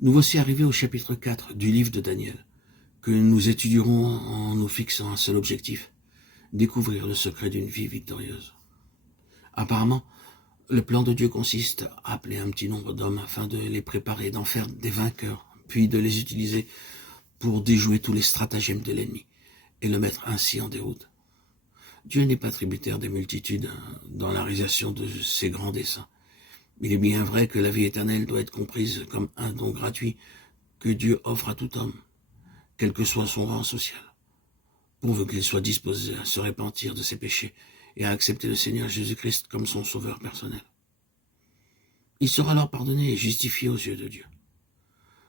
Nous voici arrivés au chapitre 4 du livre de Daniel, que nous étudierons en nous fixant un seul objectif, découvrir le secret d'une vie victorieuse. Apparemment, le plan de Dieu consiste à appeler un petit nombre d'hommes afin de les préparer, d'en faire des vainqueurs, puis de les utiliser pour déjouer tous les stratagèmes de l'ennemi et le mettre ainsi en déroute. Dieu n'est pas tributaire des multitudes dans la réalisation de ses grands desseins. Il est bien vrai que la vie éternelle doit être comprise comme un don gratuit que Dieu offre à tout homme, quel que soit son rang social, pourvu qu'il soit disposé à se repentir de ses péchés et à accepter le Seigneur Jésus-Christ comme son sauveur personnel. Il sera alors pardonné et justifié aux yeux de Dieu.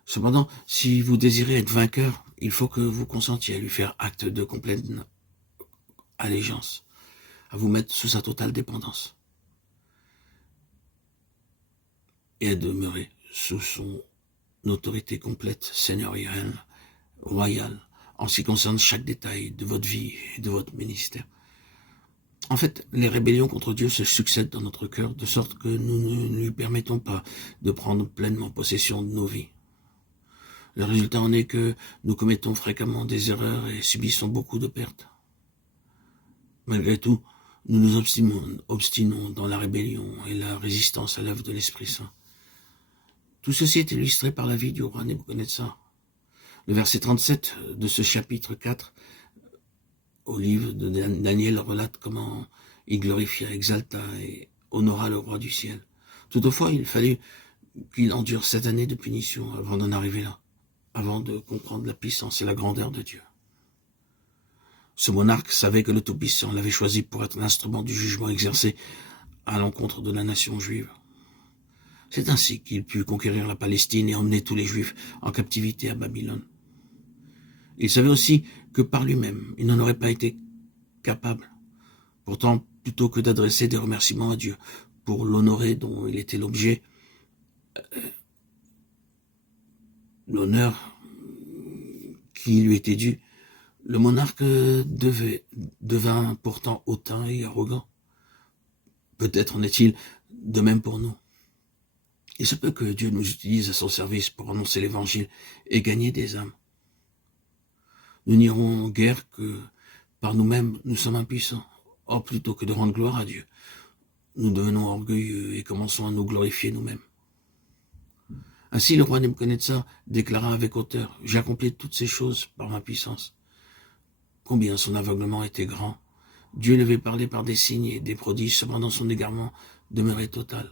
Cependant, si vous désirez être vainqueur, il faut que vous consentiez à lui faire acte de complète allégeance, à vous mettre sous sa totale dépendance et à demeurer sous son autorité complète, seigneuriale, royale, en ce qui concerne chaque détail de votre vie et de votre ministère. En fait, les rébellions contre Dieu se succèdent dans notre cœur, de sorte que nous ne lui permettons pas de prendre pleinement possession de nos vies. Le résultat en est que nous commettons fréquemment des erreurs et subissons beaucoup de pertes. Malgré tout, nous nous obstinons dans la rébellion et la résistance à l'œuvre de l'Esprit Saint. Tout ceci est illustré par la vie du roi Nebuchadnezzar. Le verset 37 de ce chapitre 4 au livre de Daniel relate comment il glorifia, exalta et honora le roi du ciel. Toutefois, il fallut qu'il endure 7 années de punition avant d'en arriver là, avant de comprendre la puissance et la grandeur de Dieu. Ce monarque savait que le Tout-Puissant l'avait choisi pour être l'instrument du jugement exercé à l'encontre de la nation juive. C'est ainsi qu'il put conquérir la Palestine et emmener tous les Juifs en captivité à Babylone. Il savait aussi que par lui-même, il n'en aurait pas été capable. Pourtant, plutôt que d'adresser des remerciements à Dieu pour l'honorer dont il était l'objet, l'honneur qui lui était dû, le monarque devint pourtant hautain et arrogant. Peut-être en est-il de même pour nous. Il se peut que Dieu nous utilise à son service pour annoncer l'Évangile et gagner des âmes. Nous n'irons guère que par nous-mêmes, nous sommes impuissants. Or, plutôt que de rendre gloire à Dieu, nous devenons orgueilleux et commençons à nous glorifier nous-mêmes. Ainsi, le roi Nebuchadnezzar déclara avec hauteur, « J'ai accompli toutes ces choses par ma puissance. » Combien son aveuglement était grand. Dieu lui avait parlé par des signes et des prodiges, cependant son égarement demeurait total.